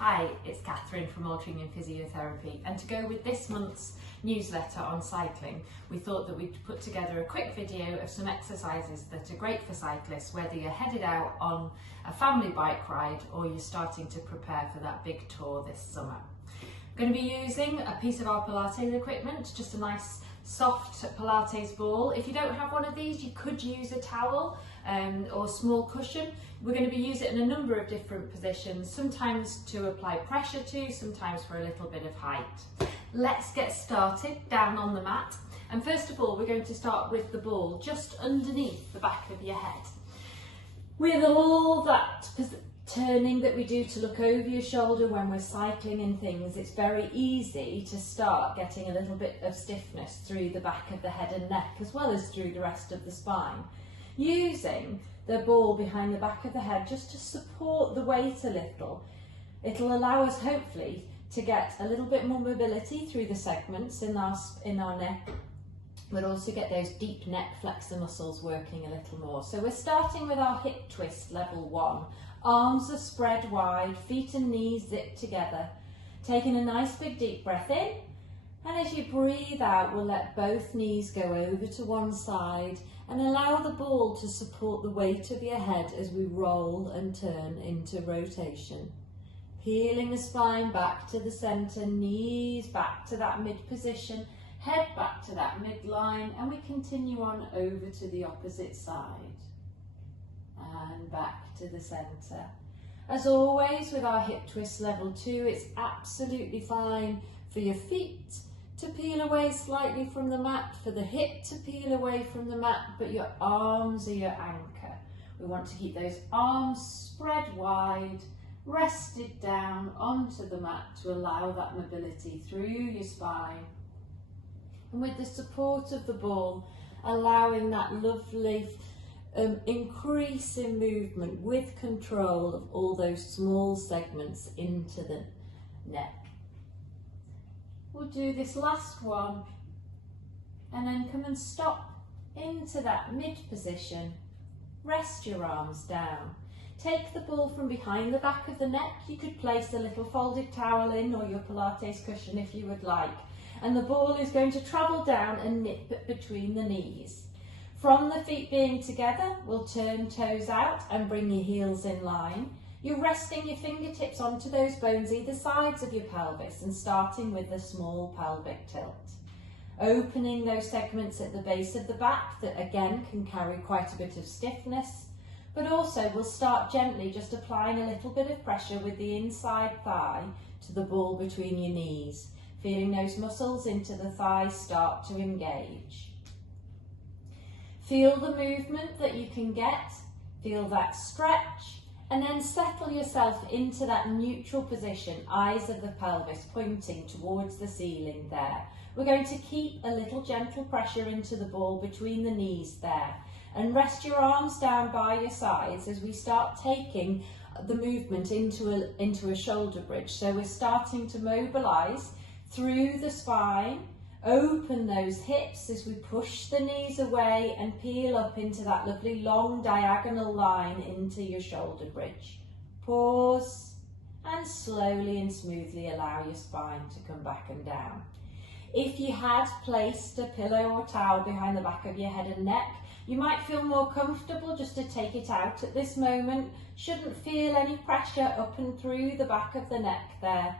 Hi, it's Catherine from Altering and Physiotherapy, and to go with this month's newsletter on cycling, we thought that we'd put together a quick video of some exercises that are great for cyclists, whether you're headed out on a family bike ride or you're starting to prepare for that big tour this summer. I'm going to be using a piece of our Pilates equipment, just a nice soft Pilates ball. If you don't have one of these, you could use a towel or a small cushion. We're going to be using it in a number of different positions, sometimes to apply pressure to, sometimes for a little bit of height. Let's get started down on the mat. And first of all, we're going to start with the ball just underneath the back of your head. With all that turning that we do to look over your shoulder when we're cycling and things, it's very easy to start getting a little bit of stiffness through the back of the head and neck, as well as through the rest of the spine. Using the ball behind the back of the head just to support the weight a little, it'll allow us hopefully to get a little bit more mobility through the segments in our neck, but also get those deep neck flexor muscles working a little more. So we're starting with our hip twist level 1. Arms are spread wide, feet and knees zipped together. Taking a nice big deep breath in, and as you breathe out, we'll let both knees go over to one side and allow the ball to support the weight of your head as we roll and turn into rotation. Peeling the spine back to the centre, knees back to that mid position, head back to that midline, and we continue on over to the opposite side. And back to the centre. As always with our hip twist level 2, it's absolutely fine for your feet to peel away slightly from the mat, for the hip to peel away from the mat, but your arms are your anchor. We want to keep those arms spread wide, rested down onto the mat to allow that mobility through your spine. And with the support of the ball, allowing that lovely increase in movement with control of all those small segments into the neck. We'll do this last one and then come and stop into that mid position. Rest your arms down. Take the ball from behind the back of the neck. You could place a little folded towel in or your Pilates cushion if you would like. And the ball is going to travel down and nip between the knees. From the feet being together, we'll turn toes out and bring your heels in line. You're resting your fingertips onto those bones either sides of your pelvis and starting with the small pelvic tilt. Opening those segments at the base of the back that again can carry quite a bit of stiffness, but also we'll start gently just applying a little bit of pressure with the inside thigh to the ball between your knees, feeling those muscles into the thigh start to engage. Feel the movement that you can get, feel that stretch, and then settle yourself into that neutral position, eyes of the pelvis pointing towards the ceiling there. We're going to keep a little gentle pressure into the ball between the knees there, and rest your arms down by your sides as we start taking the movement into a shoulder bridge. So we're starting to mobilise through the spine. Open those hips as we push the knees away and peel up into that lovely long diagonal line into your shoulder bridge. Pause and slowly and smoothly allow your spine to come back and down. If you had placed a pillow or towel behind the back of your head and neck, you might feel more comfortable just to take it out at this moment. Shouldn't feel any pressure up and through the back of the neck there.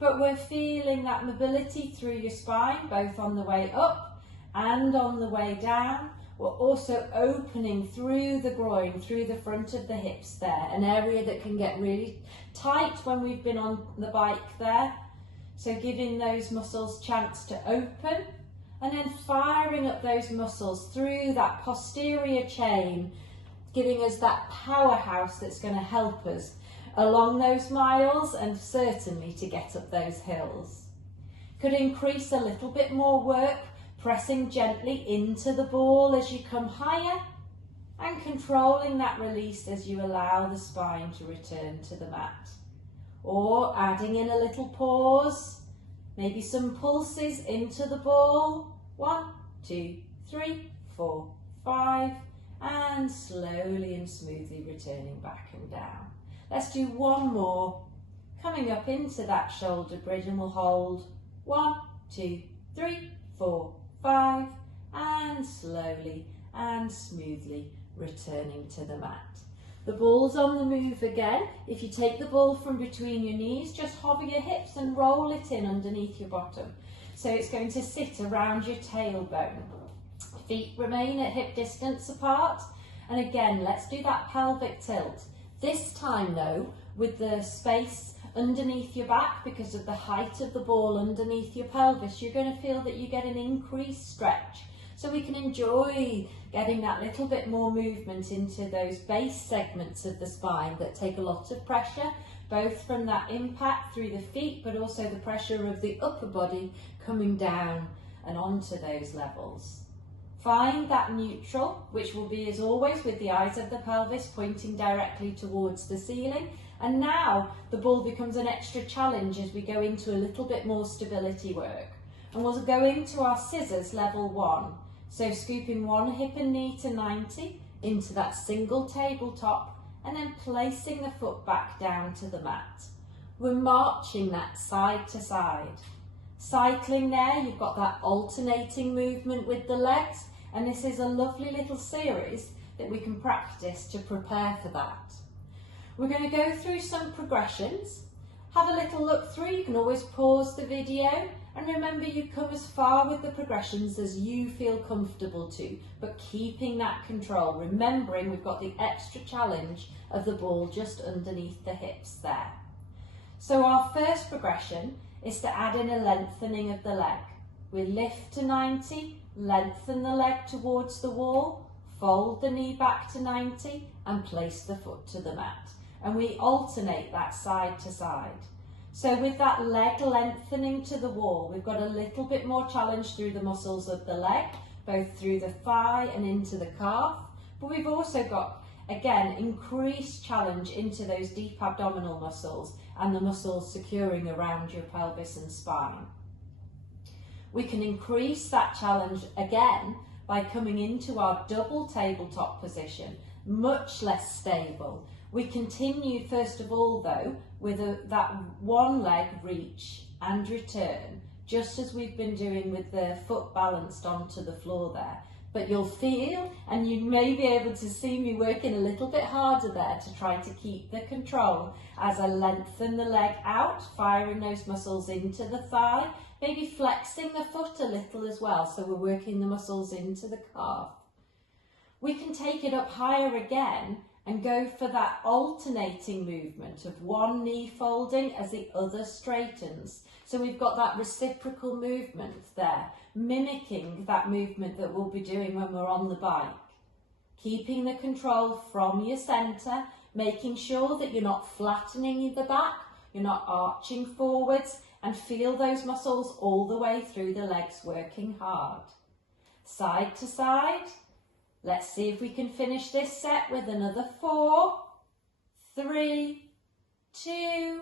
But we're feeling that mobility through your spine, both on the way up and on the way down. We're also opening through the groin, through the front of the hips there, an area that can get really tight when we've been on the bike there. So giving those muscles a chance to open and then firing up those muscles through that posterior chain, giving us that powerhouse that's going to help us along those miles and certainly to get up those hills. Could increase a little bit more work, pressing gently into the ball as you come higher and controlling that release as you allow the spine to return to the mat. Or adding in a little pause, maybe some pulses into the ball. 1, 2, 3, 4, 5, and slowly and smoothly returning back and down. Let's do one more. coming up into that shoulder bridge, and we'll hold 1, 2, 3, 4, 5, and slowly and smoothly returning to the mat. The ball's on the move again. If you take the ball from between your knees, just hover your hips and roll it in underneath your bottom. So it's going to sit around your tailbone. Feet remain at hip distance apart. And again, let's do that pelvic tilt. This time though, with the space underneath your back, because of the height of the ball underneath your pelvis, you're going to feel that you get an increased stretch. So we can enjoy getting that little bit more movement into those base segments of the spine that take a lot of pressure, both from that impact through the feet, but also the pressure of the upper body coming down and onto those levels. Find that neutral, which will be, as always, with the eyes of the pelvis pointing directly towards the ceiling. And now the ball becomes an extra challenge as we go into a little bit more stability work. And we'll go into our scissors level 1. So scooping one hip and knee to 90 into that single tabletop, and then placing the foot back down to the mat. We're marching that side to side. Cycling there, you've got that alternating movement with the legs, and this is a lovely little series that we can practice to prepare for that. We're going to go through some progressions. Have a little look through. You can always pause the video, and remember, you come as far with the progressions as you feel comfortable to, but keeping that control, remembering we've got the extra challenge of the ball just underneath the hips there. So our first progression is to add in a lengthening of the leg. We lift to 90, lengthen the leg towards the wall, fold the knee back to 90 and place the foot to the mat. And we alternate that side to side. So with that leg lengthening to the wall, we've got a little bit more challenge through the muscles of the leg, both through the thigh and into the calf. But we've also got, again, increased challenge into those deep abdominal muscles and the muscles securing around your pelvis and spine. We can increase that challenge again by coming into our double tabletop position, much less stable. We continue first of all though with that one leg reach and return, just as we've been doing with the foot balanced onto the floor there. But you'll feel, and you may be able to see me working a little bit harder there to try to keep the control as I lengthen the leg out, firing those muscles into the thigh, maybe flexing the foot a little as well, so we're working the muscles into the calf. We can take it up higher again and go for that alternating movement of one knee folding as the other straightens. So we've got that reciprocal movement there, mimicking that movement that we'll be doing when we're on the bike. Keeping the control from your centre, making sure that you're not flattening the back, you're not arching forwards, and feel those muscles all the way through the legs working hard. Side to side. Let's see if we can finish this set with another 4, 3, 2,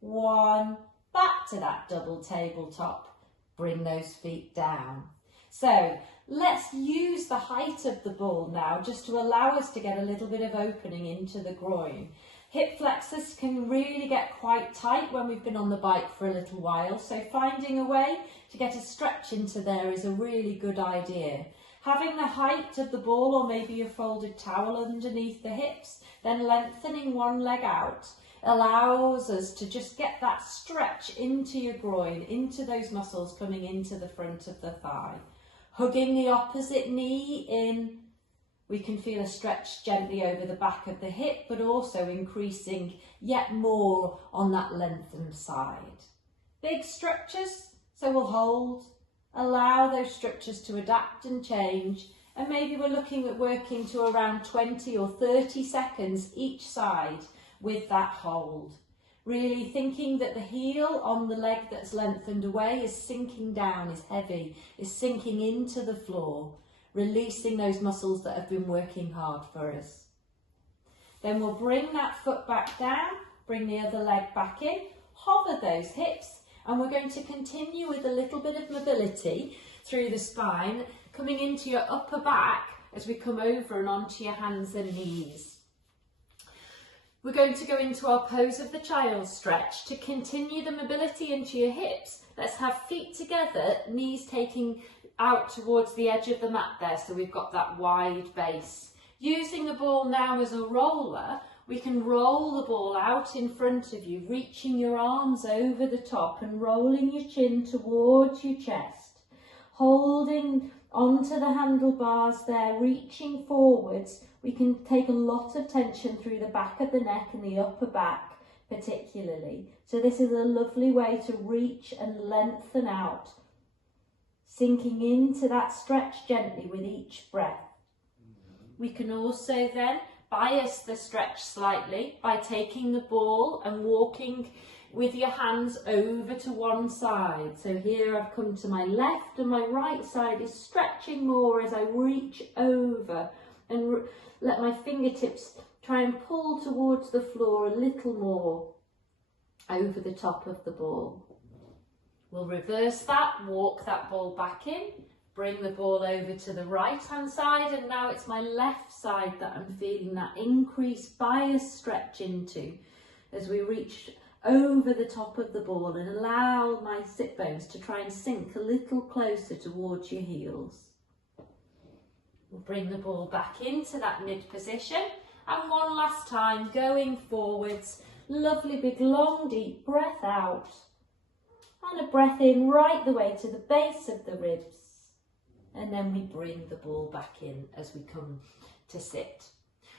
1. Back to that double tabletop. Bring those feet down. So let's use the height of the ball now just to allow us to get a little bit of opening into the groin. Hip flexors can really get quite tight when we've been on the bike for a little while, so finding a way to get a stretch into there is a really good idea. Having the height of the ball, or maybe a folded towel underneath the hips, then lengthening one leg out, allows us to just get that stretch into your groin, into those muscles coming into the front of the thigh. Hugging the opposite knee in, we can feel a stretch gently over the back of the hip, but also increasing yet more on that lengthened side. Big stretches, so we'll hold. Allow those structures to adapt and change, and maybe we're looking at working to around 20 or 30 seconds each side with that hold. Really thinking that the heel on the leg that's lengthened away is sinking down, is heavy, is sinking into the floor, releasing those muscles that have been working hard for us. Then we'll bring that foot back down, bring the other leg back in, hover those hips, and we're going to continue with a little bit of mobility through the spine, coming into your upper back as we come over and onto your hands and knees. We're going to go into our pose of the child stretch. To continue the mobility into your hips, let's have feet together, knees taking out towards the edge of the mat there, so we've got that wide base. Using the ball now as a roller, we can roll the ball out in front of you, reaching your arms over the top and rolling your chin towards your chest. Holding onto the handlebars there, reaching forwards. We can take a lot of tension through the back of the neck and the upper back particularly. So this is a lovely way to reach and lengthen out, sinking into that stretch gently with each breath. We can also then bias the stretch slightly by taking the ball and walking with your hands over to one side. So here I've come to my left and my right side is stretching more as I reach over and let my fingertips try and pull towards the floor a little more over the top of the ball. We'll reverse that, walk that ball back in, bring the ball over to the right hand side, and now it's my left side that I'm feeling that increased bias stretch into as we reach over the top of the ball and allow my sit bones to try and sink a little closer towards your heels. We'll bring the ball back into that mid position, and one last time going forwards. Lovely big long deep breath out and a breath in right the way to the base of the ribs, and then we bring the ball back in as we come to sit.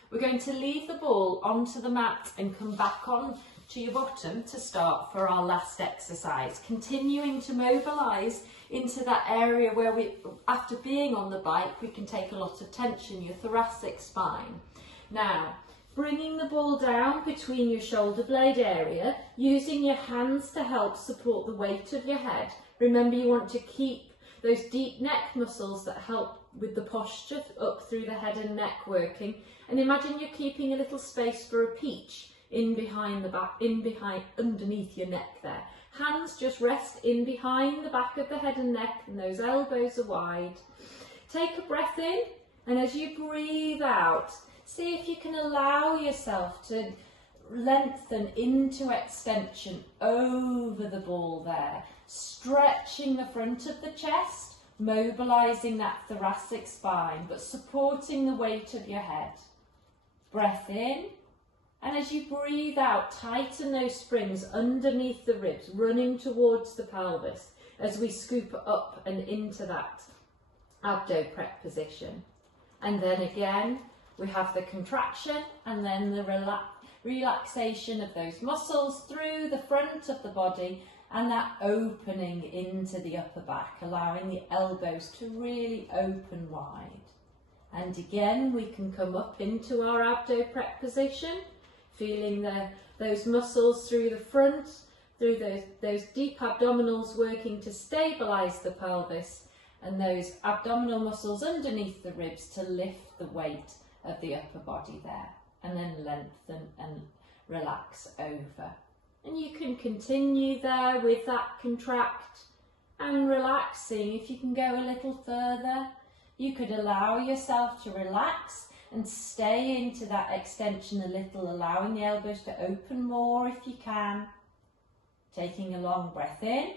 We're going to leave the ball onto the mat and come back on to your bottom to start for our last exercise, continuing to mobilise into that area where we, after being on the bike, we can take a lot of tension, your thoracic spine. Now, bringing the ball down between your shoulder blade area, using your hands to help support the weight of your head. Remember, you want to keep those deep neck muscles that help with the posture up through the head and neck working. And imagine you're keeping a little space for a peach in behind the back, underneath your neck there. Hands just rest in behind the back of the head and neck, and those elbows are wide. Take a breath in, and as you breathe out, see if you can allow yourself to lengthen into extension over the ball there, stretching the front of the chest, mobilising that thoracic spine, but supporting the weight of your head. Breath in, and as you breathe out, tighten those springs underneath the ribs, running towards the pelvis as we scoop up and into that abdo-prep position. And then again, we have the contraction and then the relaxation of those muscles through the front of the body and that opening into the upper back, allowing the elbows to really open wide. And again, we can come up into our abdo-prep position, feeling those muscles through the front, through those deep abdominals working to stabilise the pelvis, and those abdominal muscles underneath the ribs to lift the weight of the upper body there, and then lengthen and relax over. And you can continue there with that contract and relaxing. If you can go a little further, you could allow yourself to relax and stay into that extension a little, allowing the elbows to open more if you can. Taking a long breath in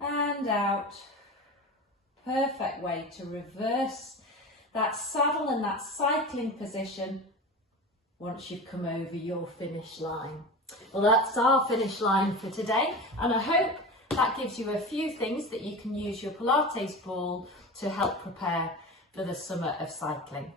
and out. Perfect way to reverse that saddle and that cycling position once you've come over your finish line. Well, that's our finish line for today, and I hope that gives you a few things that you can use your Pilates ball to help prepare for the summer of cycling.